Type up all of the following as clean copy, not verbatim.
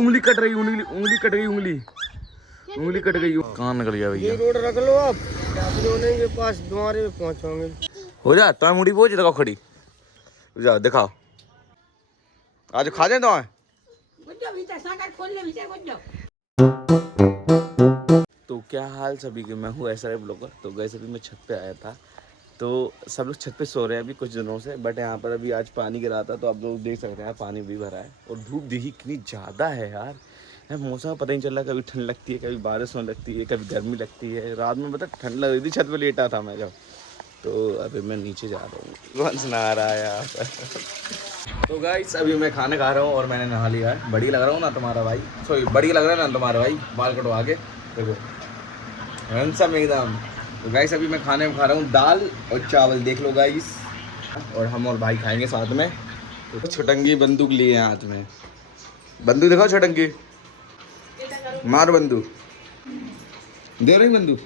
उंगली कट रही, उंगली कट गई, उंगली कट गई, कान निकल गया भैया। ये रोड रख लो आप, होने के पास तुम्हारे पहुंचोगे। हो जा तो मुड़ी पहुंच लगाओ खड़ी जा दिखाओ आज खा जाए तो तो क्या हाल सभी के, मैं हूँ ऐसा ब्लॉगर। तो गए अभी मैं छत पे आया था, तो सब लोग छत पे सो रहे हैं अभी कुछ दिनों से, बट यहाँ पर अभी आज पानी गिरा था तो आप लोग देख सकते हैं पानी भी भरा है और धूप देखी कितनी ज़्यादा है यार। मौसम पता नहीं चल रहा, कभी ठंड लगती है, कभी बारिश होने लगती है, कभी गर्मी लगती है। रात में पता ठंड लग रही थी, छत पे लेटा था मैं जब। तो अभी मैं नीचे जा रहा हूँ, वंश नहा रहा है यहाँ पर। तो गाइस अभी मैं खाना खा रहा हूँ और मैंने नहा लिया है। बढ़िया लग रहा हूँ ना तुम्हारा भाई, सॉरी बढ़िया लग रहा है ना तुम्हारा भाई, बाल कटवा के देखो हैंडसम एकदम। तो गाइस अभी मैं खाने में खा रहा हूँ दाल और चावल, देख लो गाइस। और हम और भाई खाएंगे साथ में। तो छोटंगी बंदूक लिए हैं हाथ में, बंदूक दिखाओ छोटंगी, मार बंदूक, दे रही बंदूक।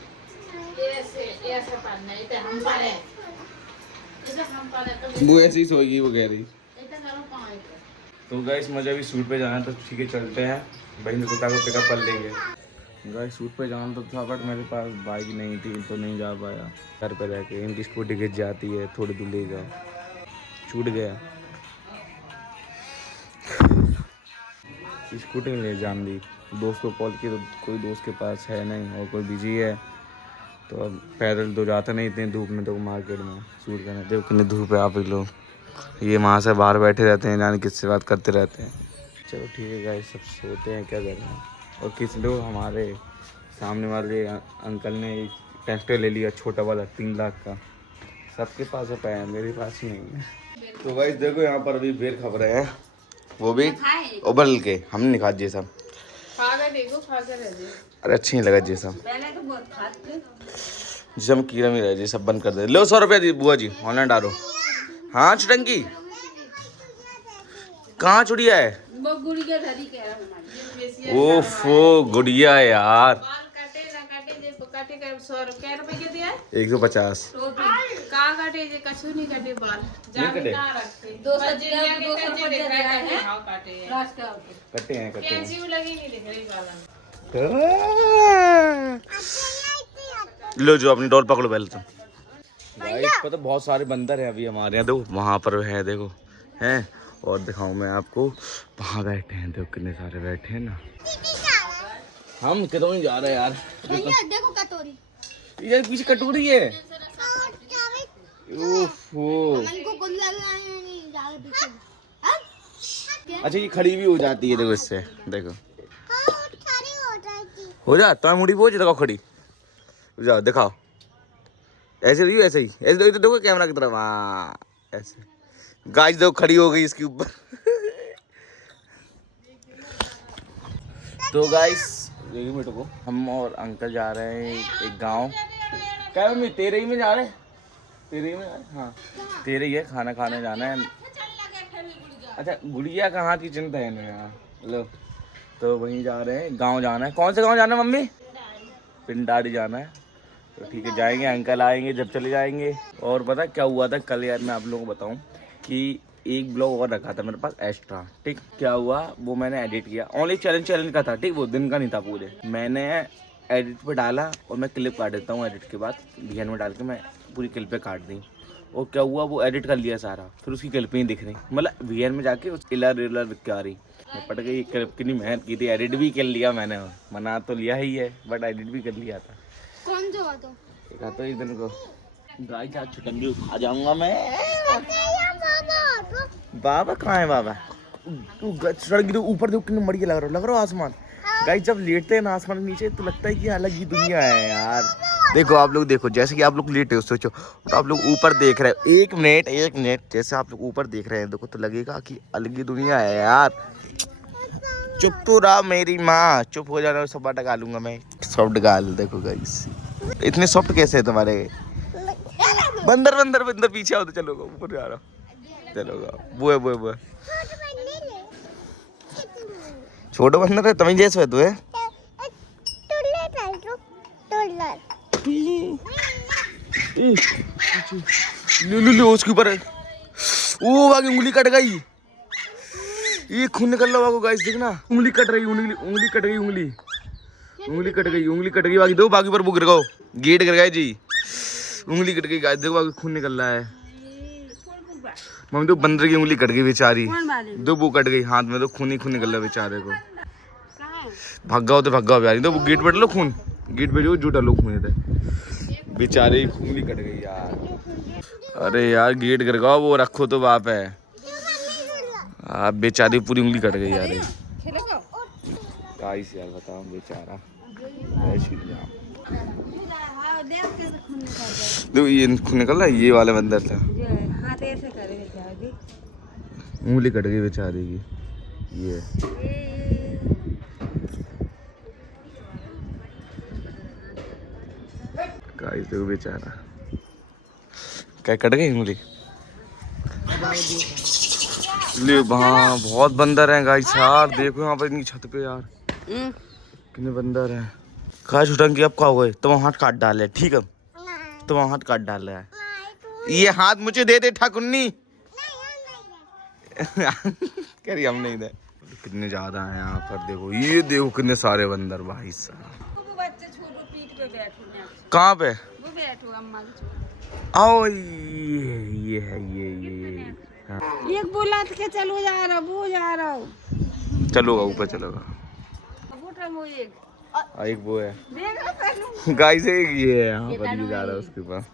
वो ऐसे ही सोएगी वो कह रही। तो गाइस मुझे अभी शूट पे जाना है, तो ठीक है चलते हैं। भाई मेरे को पिकअप कर लेंगे। गाइस शूट पे जाना तो था, बट मेरे पास बाइक नहीं थी तो नहीं जा पाया। घर पे रह के इनकी स्कूटी गिर जाती है, थोड़ी दूर ले जाओ, छूट गया स्कूटी में ले जान दी। दोस्त को कॉल की तो कोई दोस्त के पास है नहीं और कोई बिजी है, तो अब पैदल तो जाते नहीं इतनी धूप में। तो मार्केट में शूट करने देखो कितनी धूप है। आप लोग ये वहाँ से बाहर बैठे रहते हैं, जाने किससे बात करते रहते हैं। चलो ठीक है गाइस, सब सोते हैं, क्या कर रहे हैं। और किस लोग हमारे सामने वाले अंकल ने ट्रैक्टर ले लिया छोटा वाला 3 लाख का। सबके पास होता है, मेरे पास नहीं है। तो गाइस देखो यहाँ पर अभी बेर खा रहे हैं, वो भी उबल के। हम नहीं खा ये सब, अरे अच्छी नहीं लगा ये सब, जिसे हम कीड़ा नहीं रहे, सब बंद कर दे। लो 100 रुपया दी बुआ जी, ऑनलाइन डालो। हाँ चुटंकी कहाँ चुड़िया है? ओफो गुड़िया यार, 150 कटे हैं लो जो अपनी डोर पकड़ो पहले तो। गाइस पता बहुत सारे बंदर हैं अभी हमारे यहाँ, देखो वहाँ पर है, देखो हैं। और दिखाऊं मैं आपको, वहाँ बैठे हैं, देखो कितने सारे बैठे हैं ना। हम किधर नहीं जा रहे यार, देखो कटोरी, ये पीछे कटोरी है। ओफो अच्छा ये खड़ी भी हो जाती है, देखो इससे, देखो हो जा तो मुड़ी पहुंच लगाओ खड़ी जाओ दिखाओ। ऐसे ही ऐसे ही ऐसे देखो कैमरा की तरफ, हाँ ऐसे। गाइस देखो खड़ी हो गई इसके ऊपर। तो गाइस यही मिनट को हम और अंकल जा रहे हैं एक गांव। क्या मम्मी तेरे ही में जा रहे हैं? तेरे ही में जा रहे? हाँ तेरे ही है, खाना खाने जाना है। अच्छा गुड़िया कहाँ की चिंता है ना यहाँ, लो तो वहीं जा रहे हैं, गांव जाना है। कौन से गांव जाना है मम्मी? पिंडारी जाना है। तो ठीक है जाएंगे, अंकल आएंगे जब चले जाएंगे। और पता क्या हुआ था कल यार, मैं आप लोगों को बताऊं कि एक ब्लॉग और रखा था मेरे पास एक्स्ट्रा, ठीक। क्या हुआ वो मैंने एडिट किया, ओनली चैलेंज का था, ठीक। वो दिन का नहीं था पूरे, मैंने एडिट पे डाला और मैं क्लिप काट देता हूँ एडिट के बाद, वीएन में डाल के मैं पूरी क्लिप पे काट दी। और क्या हुआ वो एडिट कर लिया सारा, फिर उसकी क्लिपें ही दिख रही, मतलब वीएन में जाके उस इलर दिख के आ रही। मैं पट गई, क्लिप कितनी मेहनत की थी, एडिट भी कर लिया मैंने, बना तो लिया ही है बट एडिट भी कर लिया था। कौन सा बात तो एक दिन को गाइस आज चुटंगी खा जाऊंगा मैं। बाबा कहाँ है बाबा? सड़क के ऊपर देखो कितना बढ़िया लग रहा आसमान। गाइस जब लेटते हैं ना आसमान के नीचे तो लगता है कि अलग ही दुनिया है यार। देखो आप लोग देखो, जैसे कि आप लोग लेटे हो सोचो, तो आप लोग ऊपर देख रहे हो, एक मिनट जैसे आप लोग ऊपर देख रहे हैं देखो, तो लगेगा कि अलग ही दुनिया है यार। चुप तो रहा मेरी माँ, चुप हो जाना, सब डगा लूंगा मैं। सॉफ्ट गाल देखो गाइस, इतने सॉफ्ट कैसे है तुम्हारे? बंदर पीछे आओ तो चलो ऊपर जा रहा, चलो वो छोटो बंदर है, तुम्हें जैसे है तू है लो उसके ऊपर है। ओ आगे उंगली कट गई, ये खून निकल रहा होगा गाइस, देखना उंगली कट रही, उंगली कट गई, उंगली कट गई, बाकी दो बाकी पर वो गिर गओ, गेट गिर गए जी, उंगली कट गई गाइस, देखो बाकी खून निकल रहा है। मम्मी तो बंदर की उंगली कट गई बेचारी, दो वो कट गई हाथ में, तो खून ही खून निकल रहा बेचारे को। भागा तो भागा यार, तो वो गेट पे लो खून, गेट पे जो डालो खून थे, बेचारे की उंगली कट गई यार। अरे यार गेट गिर गया, वो रखो तो बाप है, आप बेचारी पूरी उंगली कट गई यार। गाइस यार बताओ बेचारा, देखो ये खून निकल रहा है, ये वाला बंदर था, उंगली कट गई बेचारे की, ये गाइस देखो बेचारा, क्या कट गई उंगली। ले वहाँ बहुत बंदर हैं गाइस यार, देखो यहाँ पर इतनी छत पे यार कितने बंदर हैं। कहा छुटंकी अब क्या हुआ, तो हाथ काट डाले, ठीक है तो हाथ काट डाल रहा है, ये हाथ मुझे दे दे ठाकुन्नी। कह रही हम नहीं दे। कितने ज्यादा हैं यहाँ पर, देखो ये देखो कितने सारे बंदर भाई साहब। कहाँ पे आओ, ये है ये हाँ। एक बोला के चलो जा रहा, वो जा रहा हूँ, चलोगा ऊपर चलोगा, एक वो है गाइस, एक ये है यहाँ पर, ये जा रहा है उसके पास,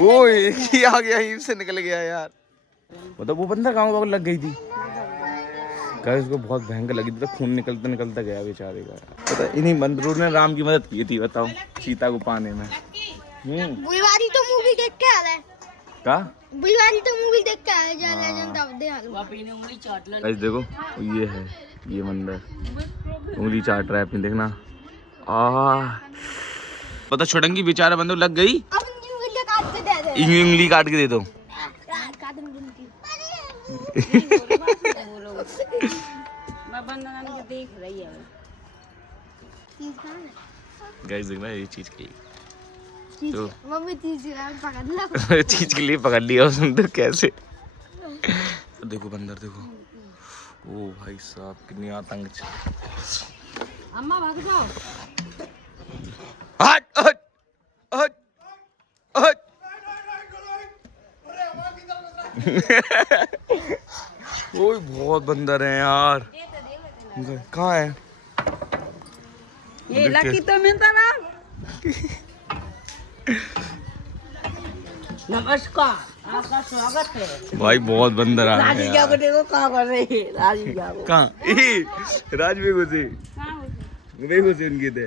वो एक ही आ गया, यहीं से निकल गया यार। मतलब वो बंदा कहाँ को लग गई थी गाइस, उसको बहुत भयंकर लगी थी, तो खून निकलता निकलता गया बेचारे का। पता इन्हीं बंदरों ने राम की मदद की थी, बताओ सीता को पाने में। बुलवारी तो मूवी देख के आ रहा है, क्या बुलवारी तो मूवी देख के आया, जा legend of the hall. Guys देखो ये है, ये बंदर उंगली चाट रहा है अपनी, देखना पता छुटंगी बेचारा बंदर लग गई, अब उंगली काट के दे दे, उंगली काट के दे दो। काट उंगली देख रही है गाइस देखना ये चीज के लिए, तो मम्मी चीज पकड़ लो, चीज के लिए पकड़ लिया उसने, तो कैसे देखो बंदर देखो, ओ भाई साहब कितनी आतंक। अम्मा भाग जाओ, हट हट हट हट ओए बहुत बंदर हैं यार, कहाँ है ये लकी तो मिलता ना। नमस्कार, आपका स्वागत है। भाई बहुत बंदर आ रहे राजीव हैं क्या यार। देखो क्या कर रहे हैं, राजीव क्या को कहाँ राज में घुसे, वे घुसे उनके थे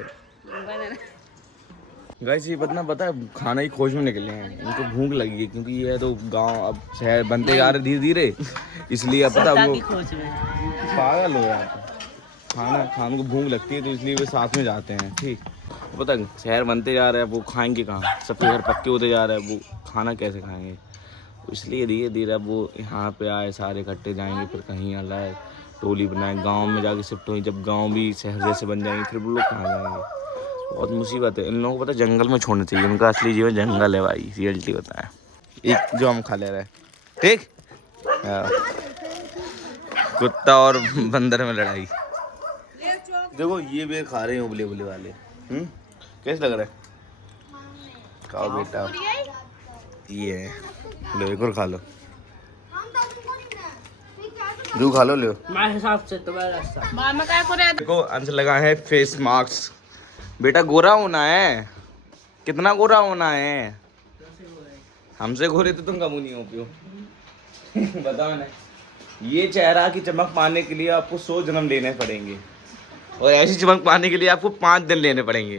गाइस। ये पता है खाना की खोज में निकले हैं, इनको भूख लगी है, क्योंकि ये तो गांव अब शहर बनते जा रहे धीरे धीरे, इसलिए अब पता वो पागल हो जाते, खाने को भूख लगती है, तो इसलिए वे साथ में जाते हैं। ठीक पता शहर बनते जा रहे हैं, वो खाएंगे कहाँ, सबके घर पक्के होते जा रहे हैं, वो खाना कैसे खाएंगे, इसलिए धीरे धीरे अब वो यहाँ पे आए, सारे इकट्ठे जाएंगे, फिर कहीं अलग टोली बनाए, गांव में जाके शिफ्ट हुई, जब गांव भी शहर जैसे बन जाएंगे, फिर वो लोग कहाँ जाएंगे, बहुत मुसीबत है। इन लोगों को पता जंगल में छोड़ना चाहिए, उनका असली जीवन जंगल है भाई, रियलिटी होता है। एक जो हम खा ले रहे हैं, ठीक कुत्ता और बंदर में लड़ाई, देखो ये भी खा रहे हैं उबले उबले वाले, कैसे लग रहा है, खाओ बेटा, ये है, लो एक और खा लो, दो खा लो, लो मेरे हिसाब से तो मामा क्या करे। देखो अंश लगा है फेस मास्क, बेटा गोरा होना है, कितना गोरा होना है, हमसे गोरे तो तुम कम नहीं हो पियो बताओ ना। ये चेहरा की चमक पाने के लिए आपको 100 जन्म लेने पड़ेंगे, और ऐसी चमक पाने के लिए आपको 5 दिन लेने पड़ेंगे।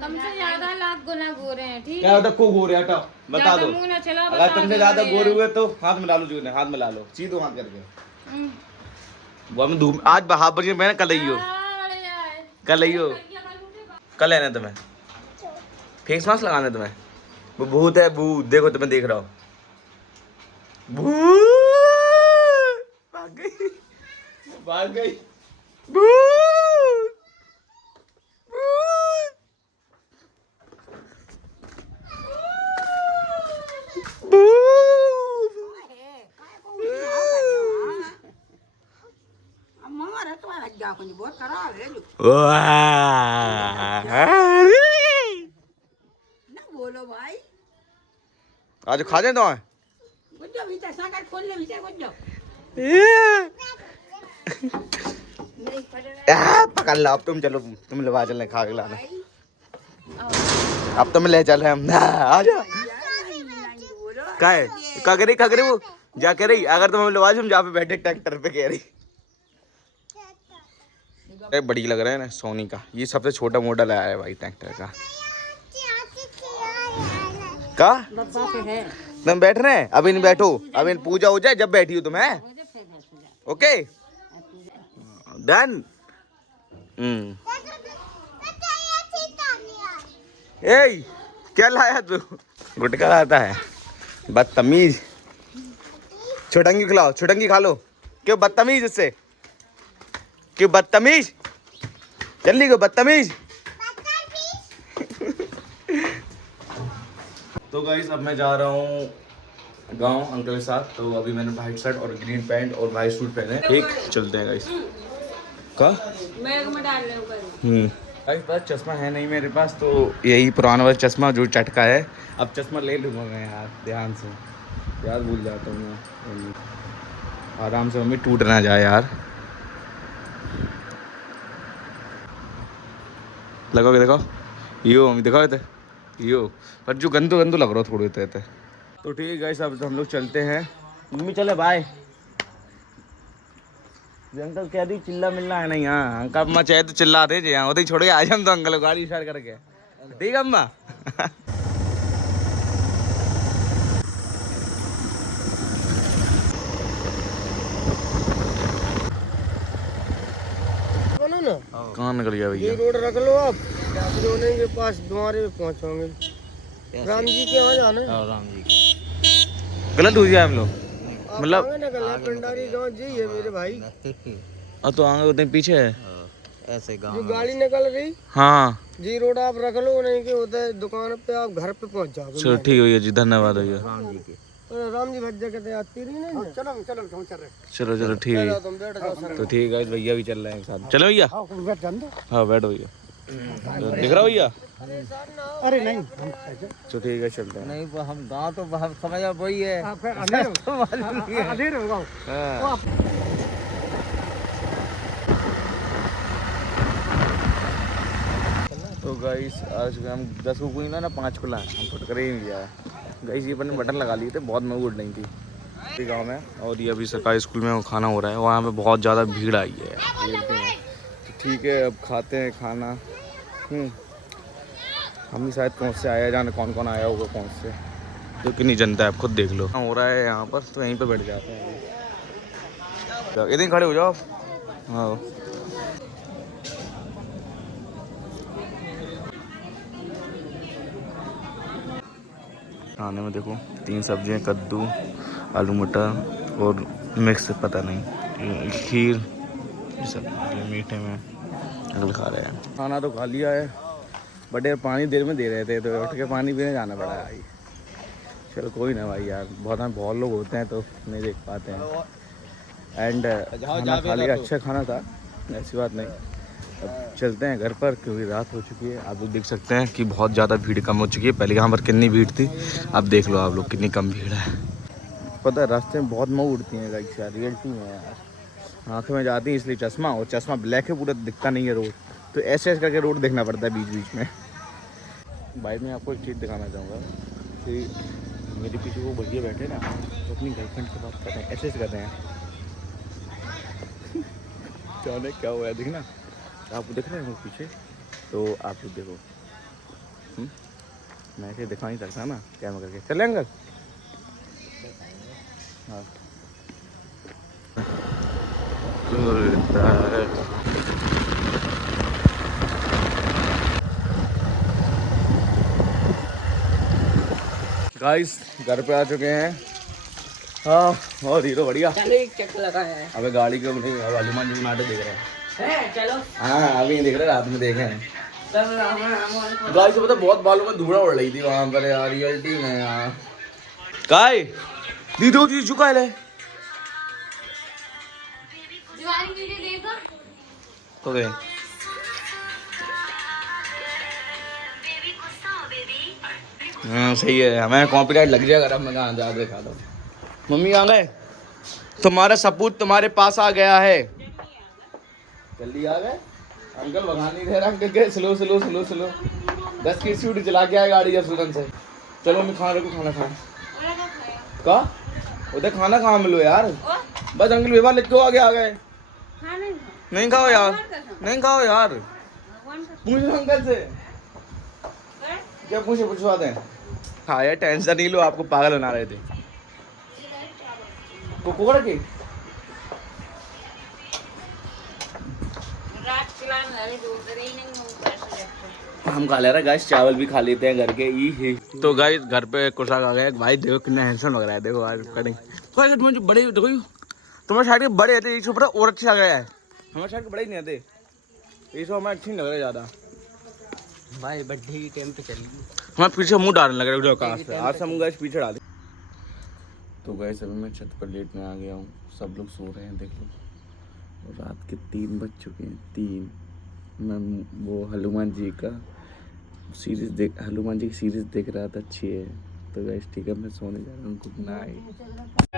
तुमसे ज्यादा लाख गुना गोरे हैं, ठीक क्या होता को गोरे, हटाओ बता दो, मुंह ना चला, अगर तुमसे ज्यादा गोरे हुए तो हाथ में डालो, जो हाथ में ला लो, सीधो हाथ करके, वो हमें धूप आज हाथ बजे मैंने कल आई हो, कल आई हो, कल है ना तुम्हें फेस मास्क लगाना है तुम्हें, वो भूत है भूत, देखो तुम्हें देख रहा हूँ, भूत भाग गई, भाग गई, भूत भूत बोलो भाई आज खा जाए तो पकड़ लो अब तुम चलो तुम लवा चल खा के लाना अब तो मैं ले चल हम आ जा क्या करे वो जा कह रही अगर तुम लवा हम जहाँ पे बैठे ट्रैक्टर पे कह रही बड़ी लग रहा है ना सोनी का ये सबसे छोटा मॉडल आया है भाई ट्रैक्टर का तुम बैठ रहे हैं अभी नहीं बैठो अभी पूजा हो जाए जब बैठी हो तुम है ओके डन ए क्या लाया तू गुटखा लाता है बदतमीज छुटंगी खिलाओ छुटंगी खा लो क्यों बदतमीज इससे क्यों बदतमीज जल्दी को बदतमीज तो गाइस अब मैं जा रहा हूँ गांव अंकल के साथ तो अभी मैंने व्हाइट शर्ट और ग्रीन पैंट और व्हाइट सूट पहने ठीक चलते हैं गाइस का में डाल रहे गाइस बस चश्मा है नहीं मेरे पास तो यही पुराना वाला चश्मा जो चटका है अब चश्मा ले लूँगा मैं यार ध्यान से यार भूल जाता हूँ मैं आराम से मम्मी टूट ना जाए यार लगाओगे देखो यो मम्मी दिखाओ थे यो पर जो गंदू गंदू लग रहा थोड़े थे तो ठीक है गाइस अब हम लोग चलते हैं मम्मी चले बाय अंकल कह दी चिल्ला मिलना है नहीं हाँ अंकल अम्मा चाहे तो चिल्ला दे जी हाँ उधर छोड़ के आ जाए हम तो अंकल गाड़ी स्टार्ट करके ठीक है अम्मा कहाँ निकल गया भैया ये रोड रख लो आप जोने के पास द्वारे पे पहुंचोगे राम जी के वहाँ जाना है राम जी के गलत हो गया हम लोग मतलब पंडारी गाँव जी है मेरे भाई तो आगे उतने पीछे है ऐसे गाँव जो गाड़ी निकल रही हाँ जी रोड आप रख लो नहीं कि उधर दुकान पे आप घर पे पहुंच जाओगे चलो ठीक है भैया जी धन्यवाद भैया राम जी भज्जा कहते आती रही नहीं चलो चलो चलो चलो ठीक है तुम बैठ जाओ तो ठीक है भैया भी चल रहे हैं साथ चलो भैया हाँ बैठो भैया दिख रहा भैया अरे नहीं तो ठीक है चलते हैं नहीं हम गाँव तो समझ वही है तो गाइस आज हम 10 को कोई ना 5 को लाए हम फुट कर ही नहीं गया गाइस ये अपने बटन लगा लिए थे बहुत मैं उड़ नहीं थी गाँव में और ये अभी सरकारी स्कूल में खाना हो रहा है वहाँ पे बहुत ज़्यादा भीड़ आई है तो ठीक है अब खाते हैं खाना हम भी शायद कौन से आया जाने कौन कौन आया होगा कौन से जो कि नहीं जनता है आप खुद देख लो हो रहा है यहाँ पर तो यहीं पर बैठ जाते हैं इधर खड़े हो जाओ हाँ खाने में देखो 3 सब्जियाँ कद्दू आलू मटर और मिक्स पता नहीं खीर ये सब मीठे में अगल खा रहे हैं खाना तो खा लिया है बट यार पानी देर में दे रहे थे तो उठ के पानी पीने जाना पड़ा है भाई चलो कोई ना भाई यार बहुत लोग होते हैं तो नहीं देख पाते हैं एंड खाना खा लिया अच्छा खाना था ऐसी बात नहीं अब चलते हैं घर पर क्योंकि रात हो चुकी है आप लोग देख सकते हैं कि बहुत ज़्यादा भीड़ कम हो चुकी है पहले यहाँ पर कितनी भीड़ थी अब देख लो आप लोग कितनी कम भीड़ है पता है रास्ते में बहुत मऊ उड़ती हैं गाइस यार रियलिटी में यार आँखें में जाती हैं इसलिए चश्मा और चश्मा ब्लैक है पूरा दिखता नहीं है रोड तो ऐसे ऐसे करके रोड देखना पड़ता है बीच बीच में भाई मैं आपको एक चीज़ दिखाना चाहूँगा कि मेरे पीछे वो भैया बैठे ना तो अपनी गर्लफ्रेंड से बात करते हैं ऐसे ऐसे करते हैं क्या हुआ है देखना आपको दिख रहे हैं पीछे तो आप लोग देखो मैं ऐसे दिखा नहीं सकता ना क्या मैं करके चले अंकल हाँ गाइस घर पे आ चुके हैं हाँ और हीरो बढ़िया चक्कर लगाया है अबे गाड़ी क्यों नहीं अब हनुमान जी को नाटक देख रहे हैं चलो हाँ अभी नहीं देख रहे रात में देखे हैं गाइस से पता बहुत बालों में धूड़ा उड़ रही थी वहाँ पर यार रियलिटी में यार काय दीदी जी झुका ले तो गए हाँ सही है, हमें कॉपीराइट लग जाएगा। अब मैं कहाँ जा देखा था। मम्मी कहाँ गए? तुम्हारा सपूत तुम्हारे पास आ गया है। जल्दी आ गए। अंकल भगा नहीं दे रहा। अंकल के स्लो स्लो स्लो स्लो 10 की स्पीड चला के आए गाड़ी जब सूरन से। चलो मैं खाना रखो, खाना खाए का उधर खाना कहाँ मिलो यार। बस अंकल विवाह लिख के आ गए। नहीं खाओ यार, नहीं खाओ यार। पूछो अंकल से, क्या पूछे पूछवा दें। हाँ यार टेंशन नहीं लो, आपको पागल बना रहे थे। कुकुर की हम खा ले रहे गाइस, चावल भी खा लेते हैं घर के ही। तो गाइस घर पे कुर्सा खा गए भाई। देखो कितना हैंडसम लग रहा है। देखो आज करेंगे मुझे बड़े देखो तुम्हारे साइड के बड़े आते ये ऊपर और अच्छे लग रहा है। हमारे साइड के बड़े नहीं आते, ये सब हमें अच्छी नहीं लग रहा है ज्यादा। भाई बर्थडे की टाइम पे चली हमारे पीछे मुंह डालने लग रहा है काश से। आज हम गैस पीछे डाले। तो गैस अभी मैं छत पर लेटने आ गया हूँ। सब लोग सो रहे हैं देख लो। रात के 3 बज चुके हैं। 3 मैं वो हनुमान जी का सीरीज देख, हनुमान जी की सीरीज देख रहा था। अच्छी है। तो गैस ठीक है मैं सोने जा रहा हूँ। Good night.